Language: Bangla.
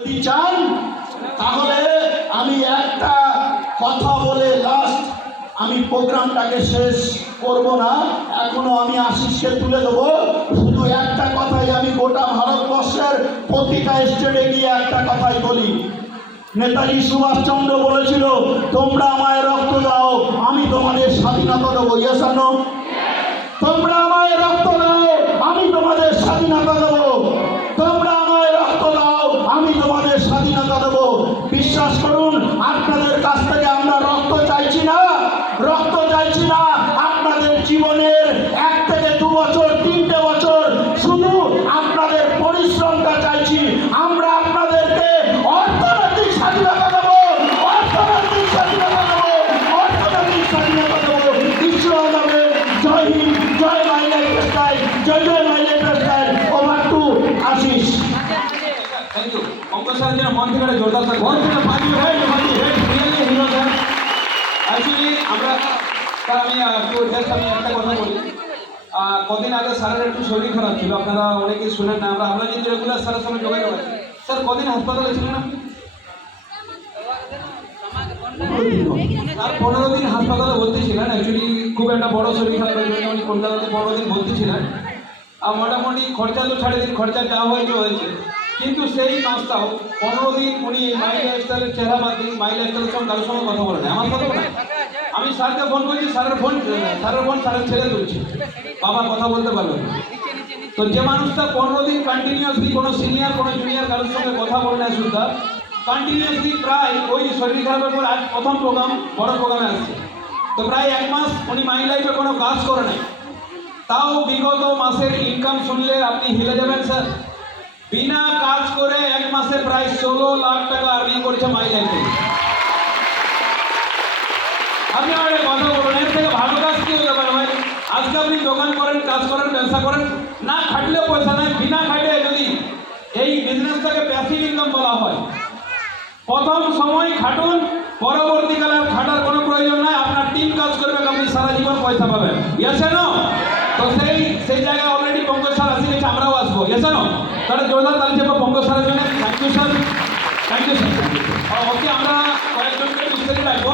যদি চান তাহলে আমি একটা কথা বলে লাস্ট আমি প্রোগ্রামটাকে শেষ করব না, এখনো আমি আশিসকে তুলে দেবো। শুধু একটা কথাই আমি গোটা ভারতবর্ষের প্রতিটা স্টেটে গিয়ে একটা কথাই বলি, নেতাজি সুভাষচন্দ্র বলেছিল, তোমরা আমায় রক্ত দাও, আমি তোমাদের স্বাধীনতা দেবো। Yes or no? তোমরা আমায় রক্ত দাও, আমি তোমাদের স্বাধীনতা দেবো। তোমরা আমায় রক্ত দাও, আমি তোমাদের স্বাধীনতা দেবো। বিশ্বাস করুন, আপনাদের কাছ থেকে আমরা রক্ত চাইছি না, রক্ত চাইছি না। আপনাদের জীবনের 1 থেকে 2 বছর 3টে বছর শুধু আপনাদের পরিশ্রমটা চাইছি। আমরা আপনাদেরকে অর্থনৈতিক স্বাধীনতা দেবো, অর্থনৈতিক স্বাধীনতা দেবো, অর্থনৈতিক স্বাধীনতা দেবো। ঈশ্বর নামে জয় হিন্দ, জয় মাই লাইফ স্টাইল, জয় জয় my life style. Over to Ashish. Thank you. Ankush sir যেন মন থেকে জোরদার স্যার মন থেকে হিরো স্যার। অ্যাকচুয়ালি আমরা স্যার আমি একটা কথা বলি। কদিন আগে স্যারের একটু শরীর খারাপ ছিল, আপনারা অনেকেই শুনেন না। আমরা কিন্তু রেগুলার স্যারের সঙ্গে যোগাযোগ আছি। স্যার কদিন হাসপাতালে ছিলেন আপনি? আর 15 দিন হাসপাতালে ভর্তি ছিলেন। অ্যাকচুয়ালি খুব একটা বড় শরীর খারাপের জন্য উনি কলকাতাতে 15 দিন ভর্তি ছিলেন। আর মোটামুটি খরচা তো ছাড়ে দিন, খরচা যা হয়েছে। কিন্তু সেই মাসটাও 15 দিন উনি মাই লাইফস্টাইলের চেহারা বাদ দিন মাই লাইফস্টাইলের সঙ্গে কারোর সঙ্গে কথা বলেন, আমার সাথেও না। আমি স্যারকে ফোন করছি, স্যারের ফোন স্যারের ছেলে তুলছে, বাবা কথা বলতে পারলো না। তো যে মানুষটা 15 দিন কন্টিনিউয়াসলি কোনো সিনিয়র কোনো জুনিয়র কারোর সঙ্গে কথা বলে না, শুধু কন্টিনিউয়াসলি প্রায় ওই শরীর খারাপের পর আজ প্রথম প্রোগ্রাম বড় প্রোগ্রামে আসছে। তো প্রায় 1 মাস উনি মাই লাইফে কোনো কাজ করে নাই। তাও বিগত মাসের ইনকাম শুনলে আপনি হিলে যাবেন স্যার। বিনা কাজ করে 1 মাসে প্রায় 16 লাখ টাকা আর্নিং করেছে মাই লাইফে। আপনি আমার কথা বলুন, এর থেকে ভালো কাজ কি হতে পারে ভাই? আজকে আপনি দোকান করেন, কাজ করেন, ব্যবসা করেন, না খাটলেও পয়সা নেই। বিনা খাটে যদি এই বিজনেসটাকে প্যাসিভ ইনকাম বলা হয়, প্রথম সময় খাটুন, পরবর্তীকালে খাটার কোনো প্রয়োজন নাই। আপনার টিম কাজ করবে, আপনি সারা জীবন পয়সা পাবেন। Yes no? তো সেই জায়গায় অলরেডি পঙ্কজ স্যার আসে গেছে, আমরাও আসবো। Yes no? তাহলে জোরদার তালি চাপো পঙ্কজ স্যারের জন্য। Thank you sir, thank you sir. Okay, আমরা কয়েকজনকে মিস্ত্রি রাখবো।